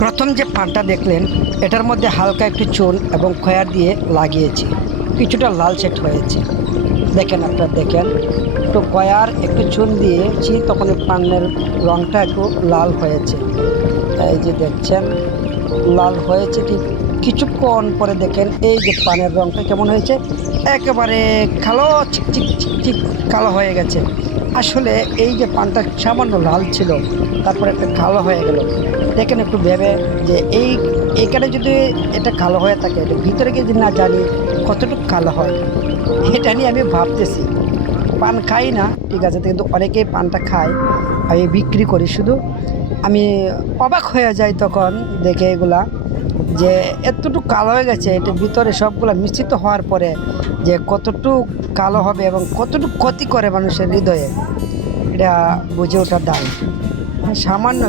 প্রথম যে পানটা দেখলেন এটার মধ্যে হালকা একটু চুন এবং খয়ার দিয়ে লাগিয়েছি, কিছুটা লাল সেট হয়েছে। দেখেন, আপনারা দেখেন, একটু কয়ার একটু চুন দিয়েছি, তখন এই পানের রঙটা একটু লাল হয়েছে। এই যে দেখছেন লাল হয়েছে। ঠিক কিছুক্ষণ পরে দেখেন এই যে পানের রঙটা কেমন হয়েছে, একেবারে কালো, চিকচিক চিকচিক কালো হয়ে গেছে। আসলে এই যে পানটা সামান্য লাল ছিল, তারপর একটা কালো হয়ে গেল। দেখেন একটু ভেবে যে এইখানে যদি এটা কালো হয়ে থাকে, এটা ভিতরে গিয়ে যদি না জানি কতটুকু কালো হয়, এটা নিয়ে আমি ভাবতেছি। পান খাই না, ঠিক আছে, কিন্তু অনেকেই পানটা খায়, আমি বিক্রি করি শুধু। আমি অবাক হয়ে যাই তখন দেখে এগুলা, যে এতটুকু কালো হয়ে গেছে, এটার ভিতরে সবগুলা মিশ্রিত হওয়ার পরে যে কতটুকু কালো হবে এবং কতটুকু ক্ষতি করে মানুষের হৃদয়ে, এটা বুঝে ওঠার দায়। সামান্য